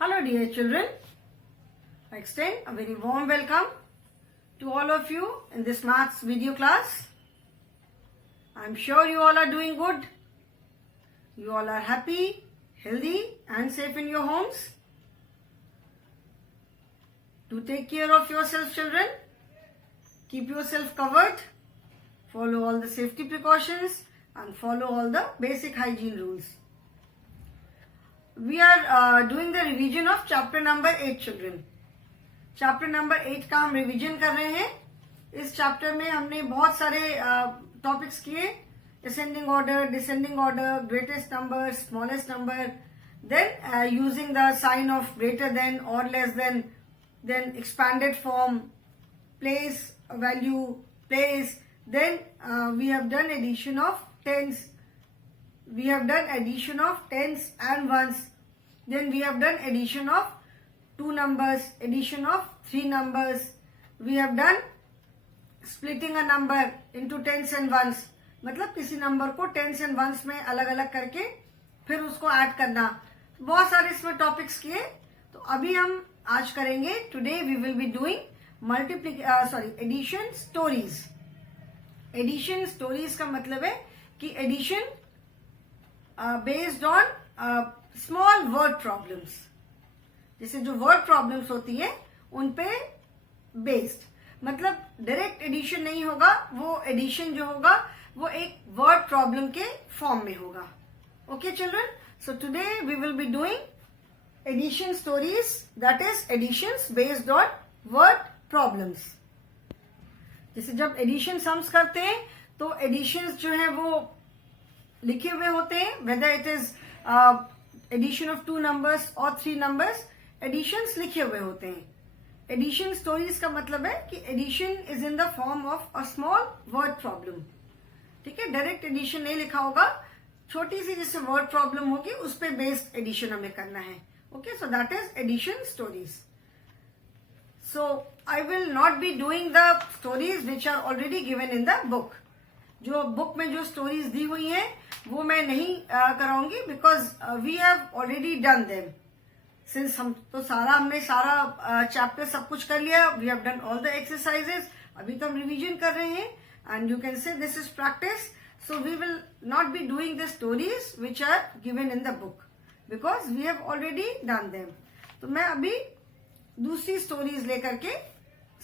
Hello dear children, I extend a very warm welcome to all of you in this maths video class. I am sure you all are doing good. You all are happy, healthy and safe in your homes. Do take care of yourself children. Keep yourself covered. Follow all the safety precautions and follow all the basic hygiene rules. We are doing the revision of chapter number 8 children. Chapter number 8 का हम revision कर रहे हैं. इस चैप्टर में हमने बहुत सारे टॉपिक्स किए. Ascending order, descending order, greatest number, smallest number, then using the sign of greater than और less than expanded form, place value, place, then we have done addition of tens. We have done addition of tens and ones. Then we have done addition of two numbers, addition of three numbers. We have done splitting a number into tens and ones. मतलब किसी नंबर को tens and ones में अलग अलग करके फिर उसको ऐड करना. बहुत सारे इसमें टॉपिक्स किए. तो अभी हम आज करेंगे. Today we will be doing addition stories. Addition stories का मतलब है कि addition based on small word problems. जैसे जो वर्ड प्रॉब्लम्स होती है उन पे बेस्ड. मतलब डायरेक्ट एडिशन नहीं होगा. वो एडिशन जो होगा वो एक वर्ड प्रॉब्लम के फॉर्म में होगा. Okay children, so today we will be doing addition stories, that is additions based on word problems. जैसे जब एडिशन सम्स करते हैं तो एडिशंस जो है वो लिखे हुए होते हैं. Whether it is addition of 2 numbers और 3 नंबर्स, एडिशंस लिखे हुए होते हैं. एडिशन स्टोरीज का मतलब है कि addition is in the form of a small word problem. ठीक है, डायरेक्ट एडिशन नहीं लिखा होगा. छोटी सी जिससे वर्ड प्रॉब्लम होगी उस पर बेस्ड एडिशन हमें करना है. Okay, so that is addition stories. So I will not be doing the stories which are already given in the book. जो बुक में जो स्टोरीज दी हुई हैं वो मैं नहीं कराऊंगी, because we have already done them. Since हमने सारा चैप्टर सब कुछ कर लिया. We have done all the exercises. अभी तो हम रिवीजन कर रहे हैं and you can say this is practice. So we will not be doing the stories which are given in the book because we have already done them. तो मैं अभी दूसरी स्टोरीज लेकर के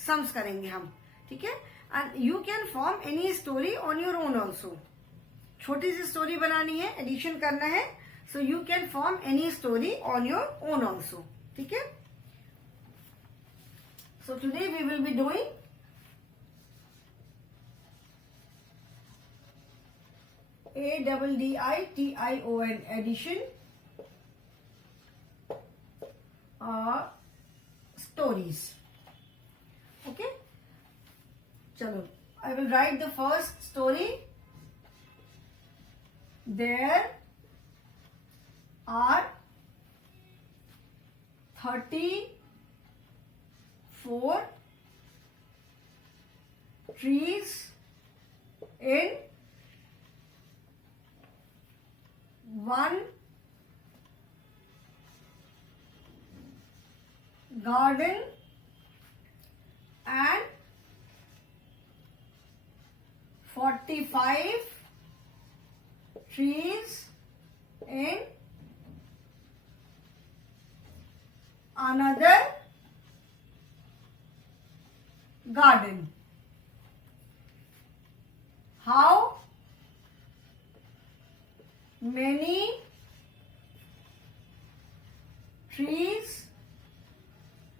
सम्स करेंगे हम. ठीक है, and you can form any story on your own also. छोटी सी स्टोरी बनानी है, एडिशन करना है, so you can form any story on your own also. ठीक है, so today we will be doing ADDITION addition stories. Okay, चलो, I will write the first story. There are 34 trees in one garden and 45 trees in another garden. How many trees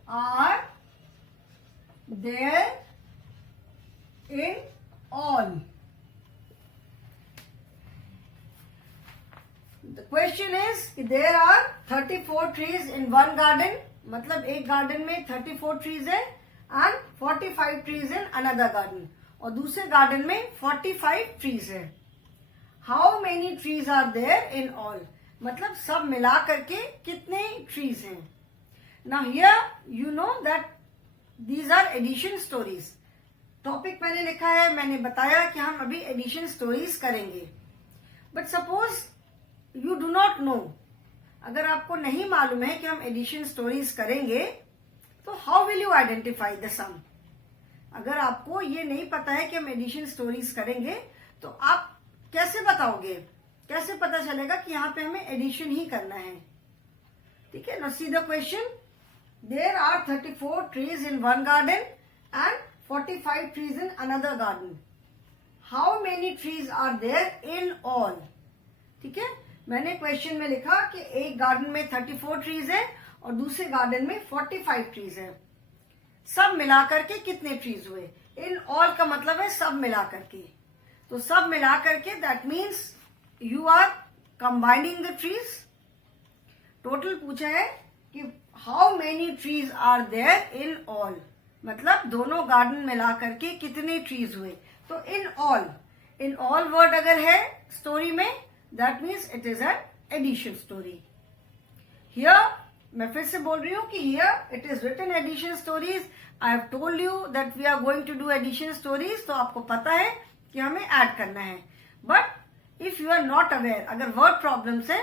are there in all? The question is, there are 34 trees in one garden. मतलब एक गार्डन में 34 trees है and 45 trees in another garden. और दूसरे garden में 45 trees है. How many trees are there in all. मतलब सब मिला करके कितने ट्रीज हैं. Now here you know that these are addition stories. Topic मैंने लिखा है, मैंने बताया कि हम अभी एडिशन स्टोरीज करेंगे. But suppose you do not know अगर आपको नहीं मालूम है कि हम एडिशन स्टोरीज करेंगे तो how will you identify the sum? अगर आपको ये नहीं पता है कि हम एडिशन स्टोरीज करेंगे तो आप कैसे बताओगे, कैसे पता चलेगा कि यहाँ पे हमें एडिशन ही करना है? ठीक है, now see the question. There are 34 trees in one garden and 45 trees in another garden. How many trees are there in all? ठीक है, मैंने क्वेश्चन में लिखा कि एक गार्डन में 34 ट्रीज है और दूसरे गार्डन में 45 ट्रीज है. सब मिलाकर के कितने ट्रीज हुए? इन ऑल का मतलब है सब मिलाकर के. तो सब मिलाकर के that means you are combining the trees. Total पूछा है कि how many trees are there in all, मतलब दोनों गार्डन मिलाकर के कितने ट्रीज हुए. तो इन ऑल वर्ड अगर है स्टोरी में that means it is an addition story. Here मैं फिर से बोल रही हूं कि here it is written addition stories. I have told you that we are going to do addition stories. तो आपको पता है कि हमें ऐड करना है. But if you are not aware, अगर वर्ड प्रॉब्लम्स है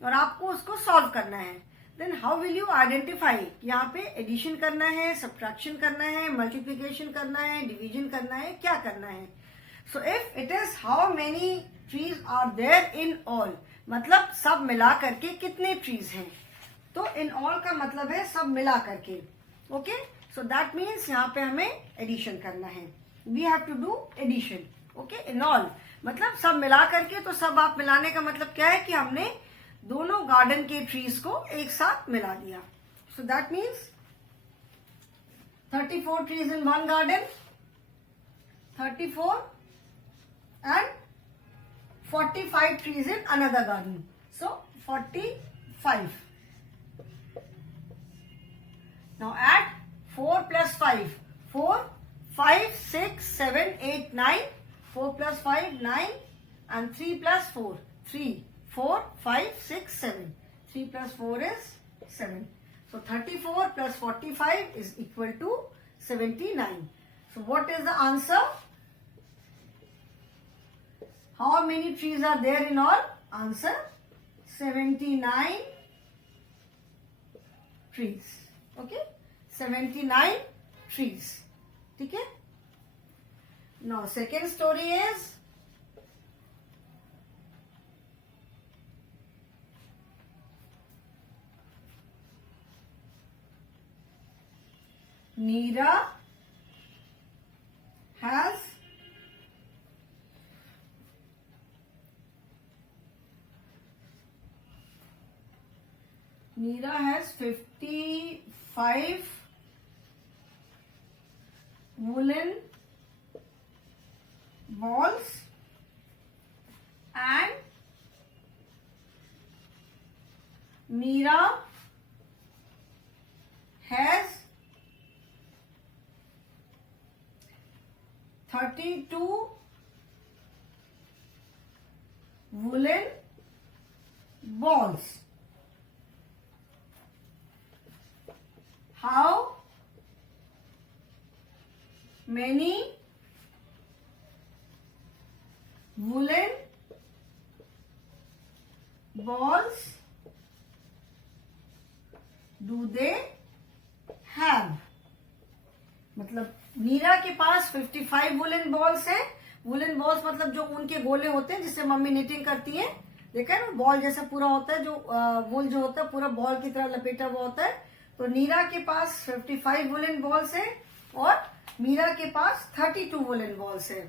और आपको उसको सॉल्व करना है, then how will you identify यहाँ पे एडिशन करना है, सब्ट्रैक्शन करना है, मल्टीप्लीकेशन करना है, डिवीजन करना है, क्या करना है? So if it is how many trees are there in all, मतलब सब मिला करके कितने ट्रीज हैं. तो इन ऑल का मतलब है सब मिला करके. ओके, सो दैट मीन्स यहाँ पे हमें एडिशन करना है. We have to do addition. Okay, in all मतलब सब मिला करके. तो सब आप मिलाने का मतलब क्या है कि हमने दोनों गार्डन के ट्रीज को एक साथ मिला दिया. So that means 34 trees in one garden, 34 एंड 45 trees in another garden. So 45. Now add 4 plus 5. 4, 5, 6, 7, 8, 9. 4 plus 5, 9. And 3 plus 4. 3, 4, 5, 6, 7. 3 plus 4 is 7. So 34 plus 45 is equal to 79. So what is the answer? How many trees are there in all? Answer 79 trees. Okay, 79 trees. ठीक है. Now second story is Neera has Neera has 55 woolen balls and Meera has 32 woolen balls. How many woolen balls do they have? मतलब नीरा के पास 55 woollen balls है. Woollen balls मतलब जो ऊन के गोले होते हैं जिससे मम्मी निटिंग करती है. देखा है ना, बॉल जैसा पूरा होता है, जो वूल जो होता है पूरा बॉल की तरह लपेटा हुआ होता है. तो नीरा के पास 55 वुलन बॉल्स है और मीरा के पास 32 वुलन बॉल्स है.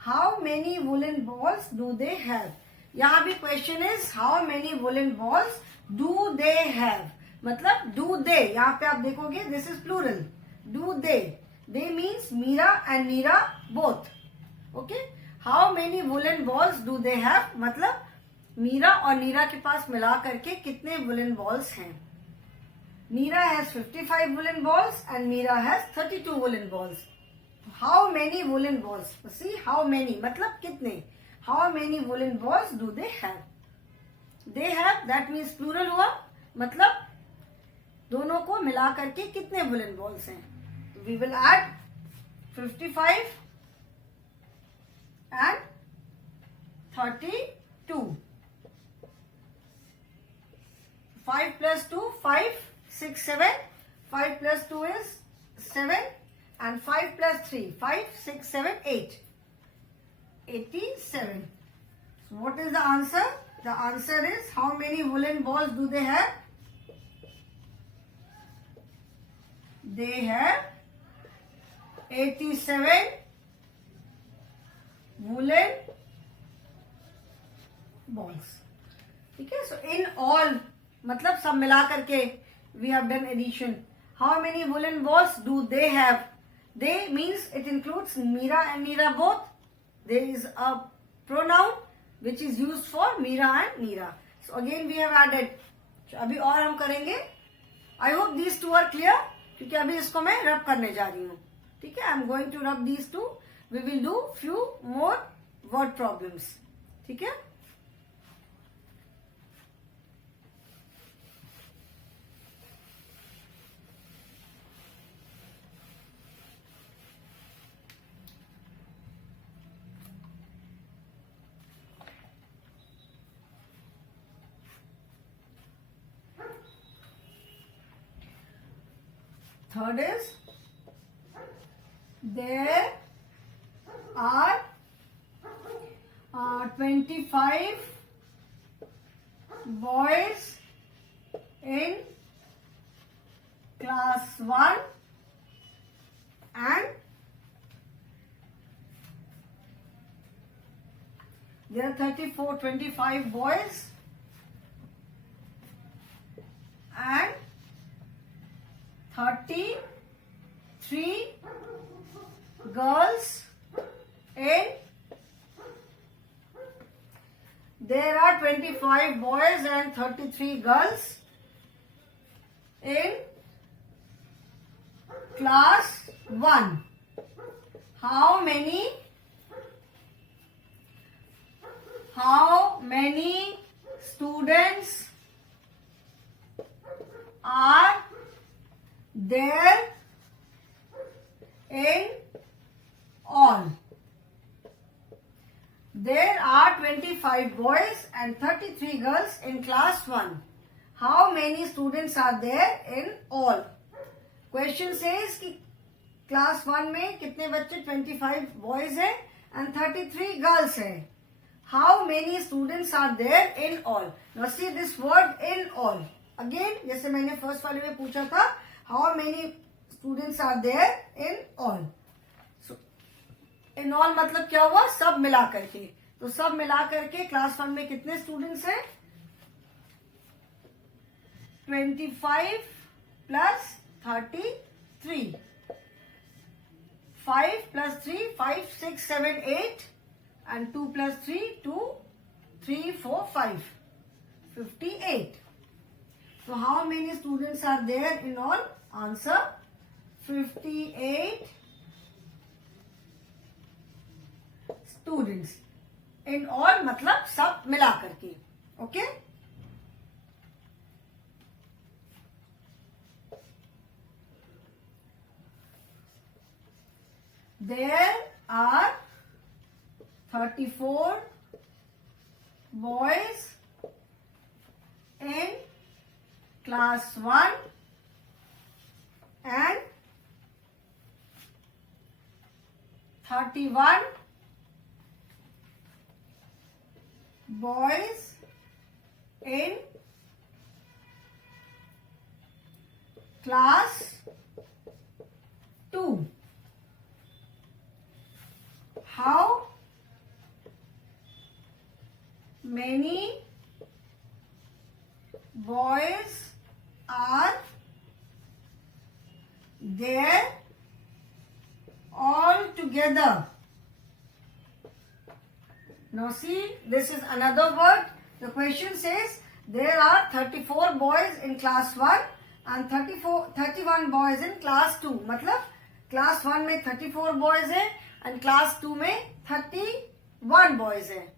How many woollen balls do they have? यहाँ भी question is how many woollen balls do they have, मतलब डू दे. यहाँ पे आप देखोगे this is plural. Do they means Meera and Neera both. Okay, how many woollen balls do they have मतलब मीरा और नीरा के पास मिला करके कितने वुलन बॉल्स हैं. Neera has 55 woolen balls and Meera has 32 woolen balls. How many woolen balls? See, how many मतलब कितने. How many woolen balls do they have? They have that means plural हुआ, मतलब दोनों को मिला करके कितने woolen balls हैं. We will add 55 and 32. 5 plus 2, 5, 6, 7. 5 plus 2 is 7. And 5 plus 3, 5, 6, 7, 8. 87. So what is the answer? The answer is, how many woolen balls do they have? They have 87 woolen balls. ठीक है. So in all, मतलब सब मिला करके we have done addition. How many woolen balls do they have? They means it includes Meera and Neera both. There is a pronoun which is used for Meera and Neera. So again we have added. So अभी और हम करेंगे. I hope these two are clear. क्योंकि अभी इसको मैं रब करने जा रही हूँ. ठीक है. I am going to rub these two. We will do few more word problems. ठीक है. Third is, there are 25 boys in class 1 and there are 25 boys and 33 girls in. There are 25 boys and 33 girls in class 1. How many students are there in all? There are 25 boys and 33 girls in class 1. How many students are there in all? Question says कि class 1 में कितने बच्चे 25 boys हैं and 33 girls हैं. How many students are there in all? Now see this word in all. Again, जैसे मैंने first वाले में पूछा था, how many students are there in all? So, in all मतलब क्या हुआ? सब मिला करके. तो सब मिला करके क्लास 1 में कितने स्टूडेंट्स हैं? 25 plus 33. 5 plus 3, 5, 6, 7, 8. And 2 plus 3, 2, 3, 4, 5. 58. So how many students are there in all? Answer, 58 students. In all मतलब सब मिला करके. Okay? There are 34 boys in class 1 and 31 boys in class 2. How many boys are there all together? Now see, this is another word. The question says there are 34 boys in class 1 and 31 boys in class 2. मतलब class 1 में 34 boys हैं and class 2 में 31 boys हैं.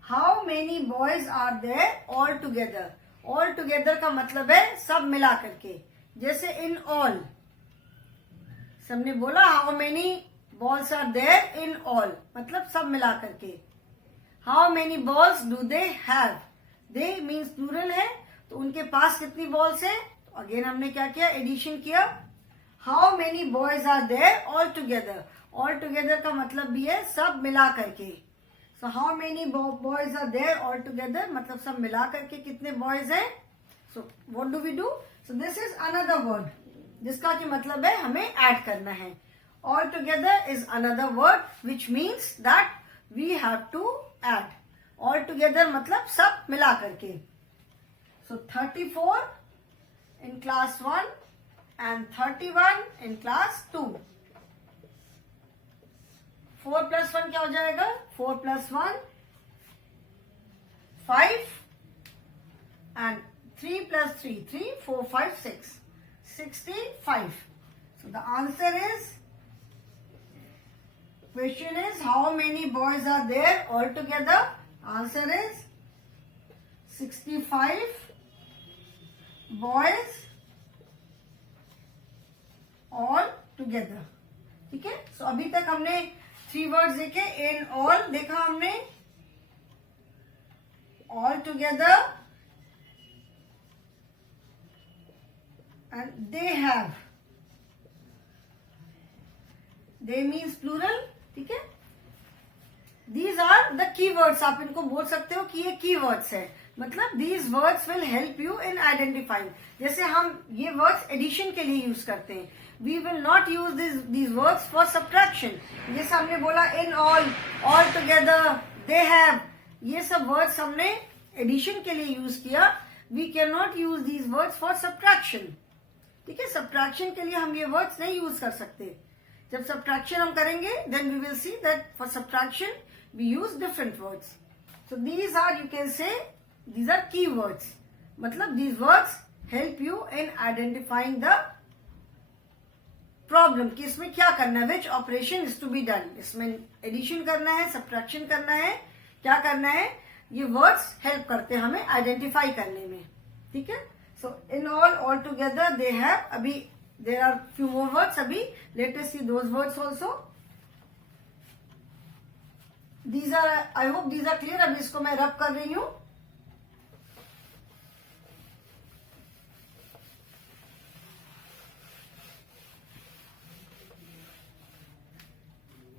How many boys are there all together? All together का मतलब है सब मिला करके. जैसे in all. सबने बोला how many balls are there in all. मतलब सब मिला करके. How many balls do they have? They means plural है तो उनके पास कितनी बॉल्स है? अगेन हमने क्या किया? एडिशन किया. How many boys are there all together? All together का मतलब भी है सब मिला करके. So how many boys are there all together मतलब सब मिला करके कितने बॉयज है. So what do we do? So this is another word जिसका की मतलब है हमें ऐड करना है. All together is another word which means that we have to add. All together मतलब सब मिला करके. सो 34 in class 1 and 31 in class 2. 4 plus 1 क्या हो जाएगा? 4 plus 1 5 and 3 plus 3 3 4 5 6 65. So the answer is, question is how many boys are there altogether? Answer is 65 boys all together. ठीक है. सो अभी तक हमने 3 वर्ड्स देखे. इन ऑल देखा हमने, all together and they have. They means plural. ठीक है. These are the key words. आप इनको बोल सकते हो कि ये की वर्ड्स है. मतलब these words will help you in identifying. जैसे हम ये वर्ड्स एडिशन के लिए यूज करते हैं. We will not use these words for subtraction. जैसे हमने बोला in all, all together, they have, ये सब वर्ड्स हमने एडिशन के लिए यूज किया. We can not use these words for subtraction. ठीक है. सब्ट्रैक्शन के लिए हम ये वर्ड्स नहीं यूज कर सकते. जब सब्ट्रैक्शन हम करेंगे then we will see that for subtraction we use different words. So these are, you can say, these are keywords. मतलब these words help you in identifying the problem कि इसमें क्या करना है. which operation is to be done. इसमें एडिशन करना है, सब्ट्रैक्शन करना है, क्या करना है. ये वर्ड्स हेल्प करते हैं हमें आइडेंटिफाई करने में. ठीक है. So in all, all together, they have. अभी there are few more words. अभी let us see those words also. These are, I hope these are clear. अभी इसको मैं रब कर रही हूं.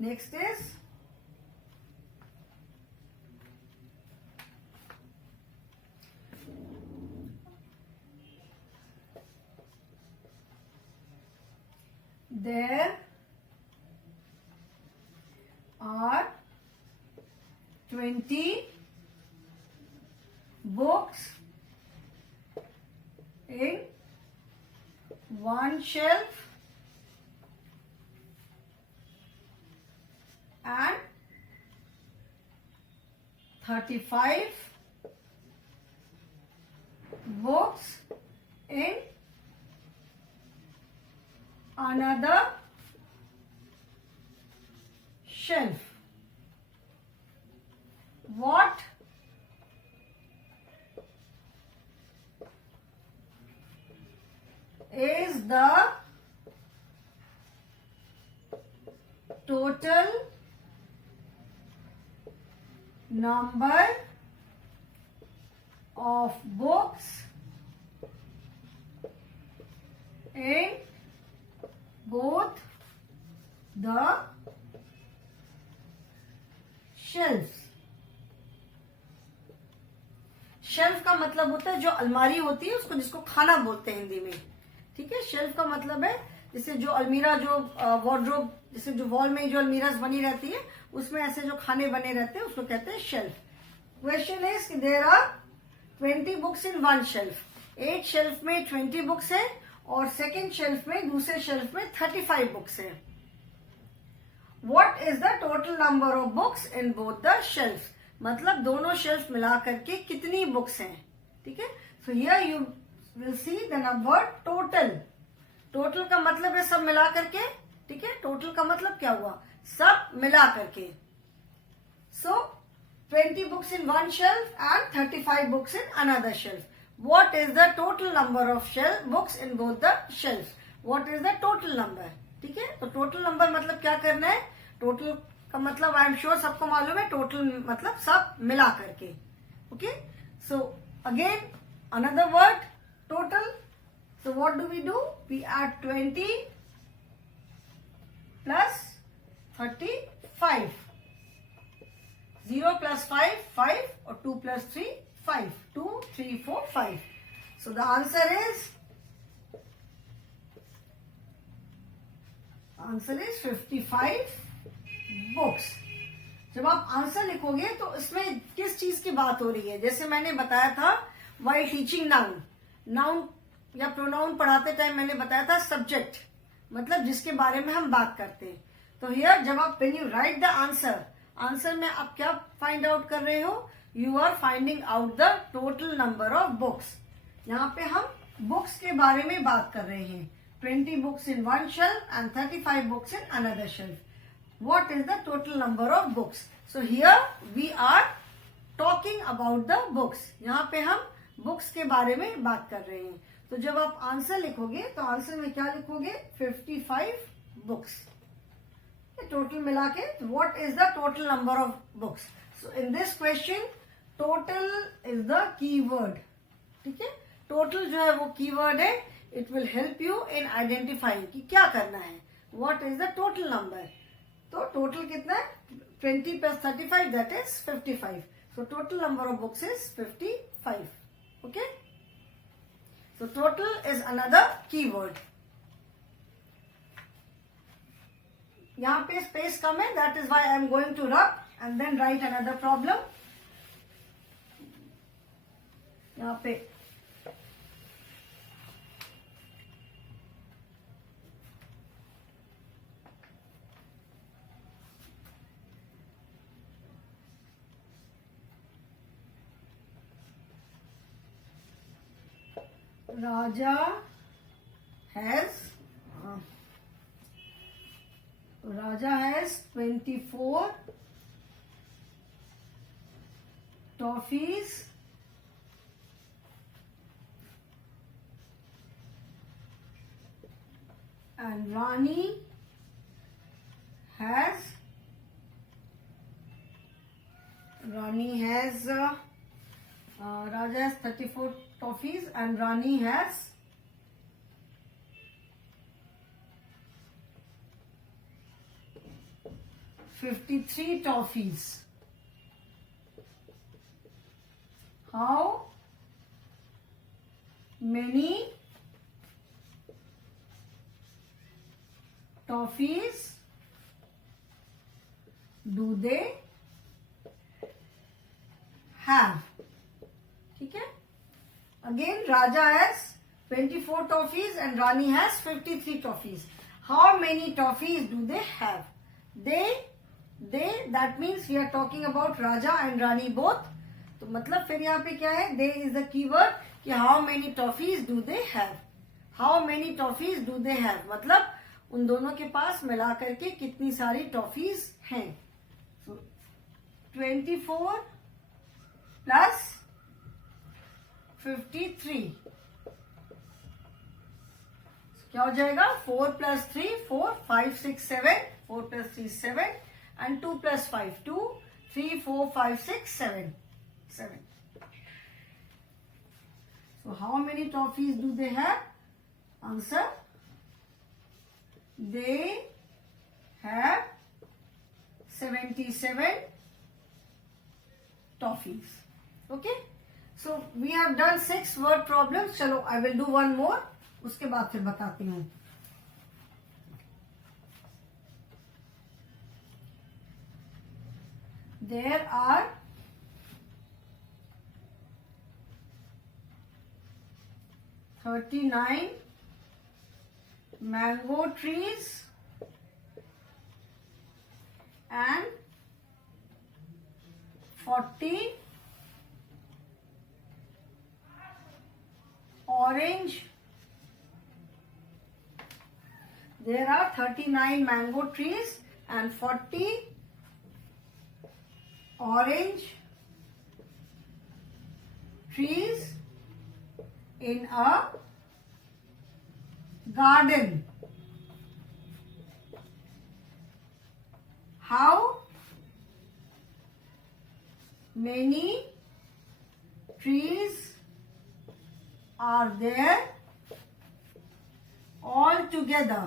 Next is there are 20 books in one shelf and 35 books in another shelf. What is the total number of books in both the shelves. Shelf का मतलब होता है जो अलमारी होती है उसको, जिसको खाना बोलते हैं हिंदी में. ठीक है. शेल्फ का मतलब है जैसे जो अलमीरा, जो वार्डरोब, जैसे जो वॉल में जो अलमीराज बनी रहती है उसमें ऐसे जो खाने बने रहते हैं उसको कहते हैं shelf. Question is there are 20 books in one shelf. एक शेल्फ में 20 बुक्स है और सेकेंड शेल्फ में, दूसरे शेल्फ में 35 बुक्स है. What is the total number of books in both the shelf. मतलब दोनों शेल्फ मिला करके कितनी बुक्स हैं. ठीक है. So here you will see the number total. Total का मतलब है सब मिला करके. ठीक है. टोटल का मतलब क्या हुआ? सब मिला करके. सो 20 books in one shelf and 35 books in another shelf. What is the total number of books in both the shelves? What is the total number? ठीक है. तो टोटल नंबर मतलब क्या करना है? टोटल का मतलब आई एम श्योर सबको मालूम है. टोटल मतलब सब मिला करके. Okay. So again another word, total. So what do? We add 20 plus 35. 0 plus 5, 5, or 2 plus 3, 5. 2, 3, 4, 5. So the answer is 55 books. जब आप आंसर लिखोगे तो इसमें किस चीज की बात हो रही है? जैसे मैंने बताया था while teaching नाउन या प्रोनाउन पढ़ाते टाइम मैंने बताया था सब्जेक्ट, मतलब जिसके बारे में हम बात करते हैं. तो हियर जब आप when you write the answer में आप क्या फाइंड आउट कर रहे हो? You are finding out the total number of books. यहाँ पे हम बुक्स के बारे में बात कर रहे हैं. 20 books in one shelf and 35 books in another shelf. What is the total number of books? So here we are talking about the books. यहाँ पे हम बुक्स के बारे में बात कर रहे हैं. तो जब आप आंसर लिखोगे तो आंसर में क्या लिखोगे? 55 बुक्स. टोटल मिला के what is the total number of books? So in this question total is the keyword. ठीक है, टोटल जो है वो कीवर्ड है. It will help you in identifying कि क्या करना है. What is the total number? तो टोटल कितना है? 20 plus 35, that is 55. So total number of books is 55. Okay. So total is another keyword. यहाँ पे स्पेस कम है, that is why I am going to rub and then write another problem. यहाँ पे Raja has 24 toffees and Rani has Raja has 34 toffees and Rani has 53 toffees. How many toffees do they have? ठीक है. Again, Raja has 24 toffees and Rani has 53 toffees. How many toffees do they have? They, that means we are talking about Raja and Rani both. तो मतलब फिर यहाँ पे क्या है? They is the keyword कि how many toffees do they have? How many toffees do they have? मतलब उन दोनों के पास मिला करके कितनी सारी टॉफीज हैं. So 24 plus 53 क्या हो जाएगा? 4 plus 3 4, 5 6 7, 4 plus 3 7 and 2 plus 5 2, 3 4 5 6 7. So how many toffees do they have? Answer, they have 77 toffees. Okay. So we have done 6 word problems. चलो I will do one more. उसके बाद फिर बताती हूँ. There are 39 mango trees and 40 orange. There are 39 mango trees and 40 orange trees in a garden. How many trees are there all together.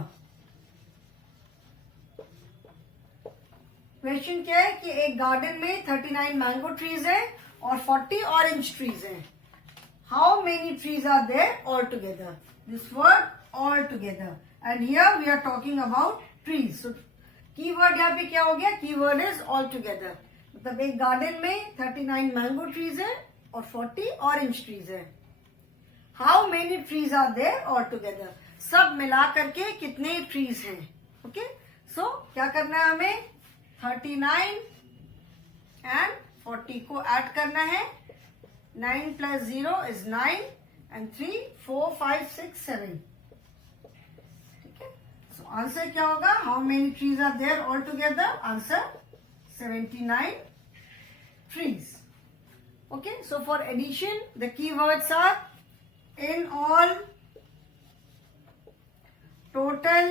Question क्या है कि एक गार्डन में 39 मैंगो ट्रीज है और 40 ऑरेंज ट्रीज है. How many trees are there all together? This word all together, and here we are talking about trees. So keyword यहाँ पे क्या हो गया? Keyword is all together. मतलब एक गार्डन में 39 मैंगो ट्रीज है और 40 ऑरेंज ट्रीज है. How many trees are there all together? सब मिला करके कितने ट्रीज हैं? ओके, सो क्या करना है हमें? 39 एंड 40 को ऐड करना है. 9 plus 0 is 9 and 3, 4, 5, 6, 7. ठीक है, सो आंसर क्या होगा? How many trees are there all together? Answer 79 trees. Okay, so for addition the keywords are in all, total,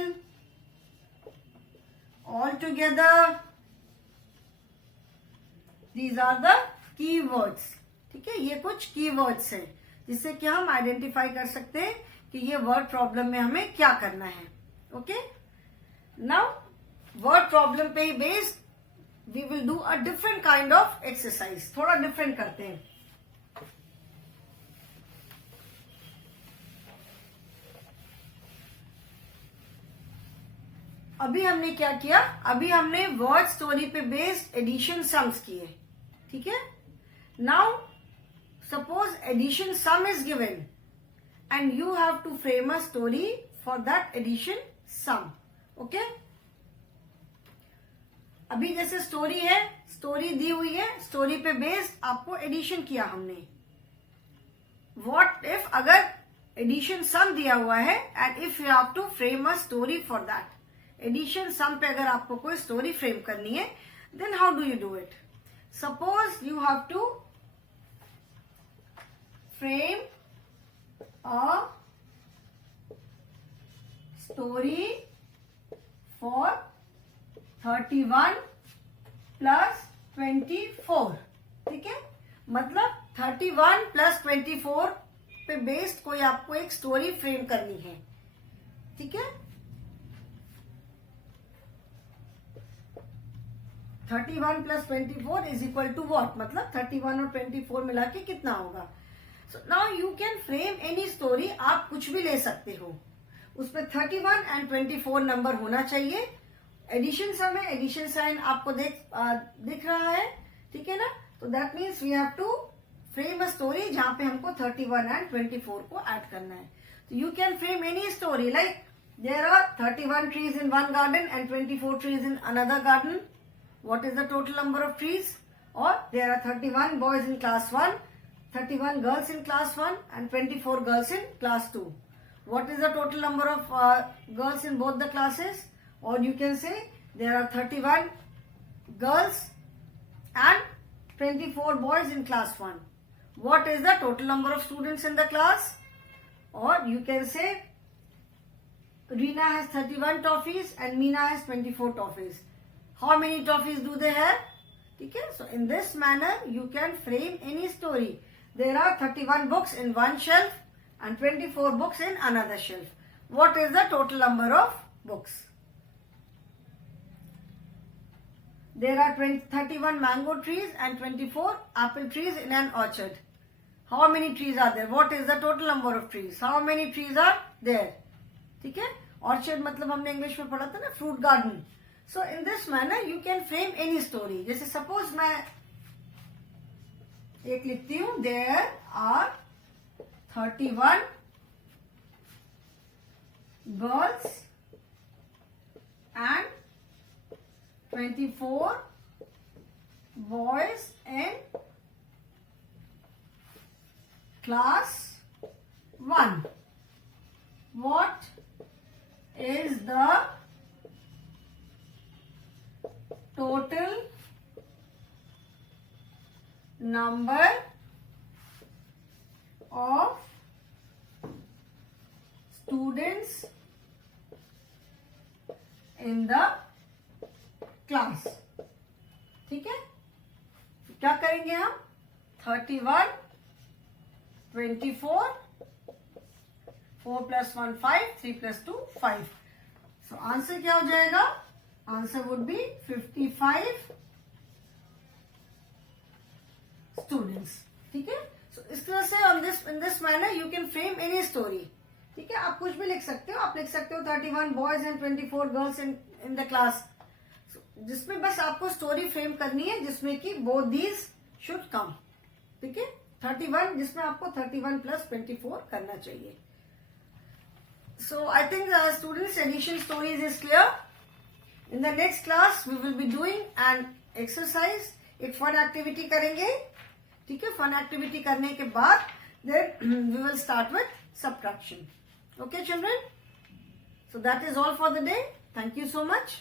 all together. These are the keywords. ठीक है, ये कुछ keywords हैं जिससे कि हम आइडेंटिफाई कर सकते हैं कि ये वर्ड प्रॉब्लम में हमें क्या करना है. ओके, नाउ वर्ड प्रॉब्लम पे based we will do a different kind of exercise. थोड़ा डिफरेंट करते हैं. अभी हमने क्या किया? अभी हमने वर्ड स्टोरी पे बेस्ड एडिशन सम्स किए. ठीक है, now suppose addition sum is given and you have to frame a story for that addition sum. Okay, अभी जैसे स्टोरी है, स्टोरी दी हुई है, स्टोरी पे बेस्ड आपको एडिशन किया हमने. व्हाट इफ अगर एडिशन सम दिया हुआ है and if you have to frame a story for that addition sum पे अगर आपको कोई स्टोरी फ्रेम करनी है, then how do you do it? Suppose you have to frame a story for 31 plus 24. ठीक है, मतलब 31 प्लस 24 पे बेस्ड कोई आपको एक स्टोरी फ्रेम करनी है. ठीक है, 31 plus 24 is equal to what? मतलब 31 और 24 मिला के कितना होगा? So now you can frame any story. आप कुछ भी ले सकते हो, उसमें 31 एंड 24 नंबर होना चाहिए. एडिशन सम है, एडिशन साइन आपको दिख रहा है. ठीक है ना, तो that means we have to frame a story जहां पे हमको 31 एंड 24 को ऐड करना है. तो you can frame any story like there are 31 trees in one garden and 24 trees in another garden. What is the total number of trees? Or there are 31 boys in class 1, 31 girls in class 1 and 24 girls in class 2. What is the total number of girls in both the classes? Or you can say there are 31 girls and 24 boys in class 1. What is the total number of students in the class? Or you can say Reena has 31 toffees and Meena has 24 toffees. How many toffees do they have? Okay, so in this manner you can frame any story. There are 31 books in one shelf and 24 books in another shelf. What is the total number of books? There are 31 mango trees and 24 apple trees in an orchard. How many trees are there? What is the total number of trees? How many trees are there? ठीक है, orchard मतलब हमने इंग्लिश में पढ़ा था ना, fruit garden. So in this manner you can frame any story. जैसे suppose मैं एक लिखती हूं, there are 31 girls and 24 boys in class 1. What is the total number of students in the class? ठीक है, क्या करेंगे हम? 31, 24 4 plus 1 5, 3 plus 2 5. So आंसर क्या हो जाएगा? आंसर वुड बी 55 स्टूडेंट्स. ठीक है. सो इस तरह से in this manner you can frame any story. ठीक है. आप कुछ भी लिख सकते हो. आप लिख सकते हो 31 boys and 24 girls in the class, जिसमें बस आपको स्टोरी फ्रेम करनी है जिसमें कि बोथ दीज शुड कम. ठीक है. 31 जिसमें आपको 31 प्लस 24 करना चाहिए. So I think the students' addition stories is clear. In the next class we will be doing an exercise. एक fun activity करेंगे. ठीक है. Fun activity करने के बाद then we will start with subtraction. Okay, children. So that is all for the day. Thank you so much.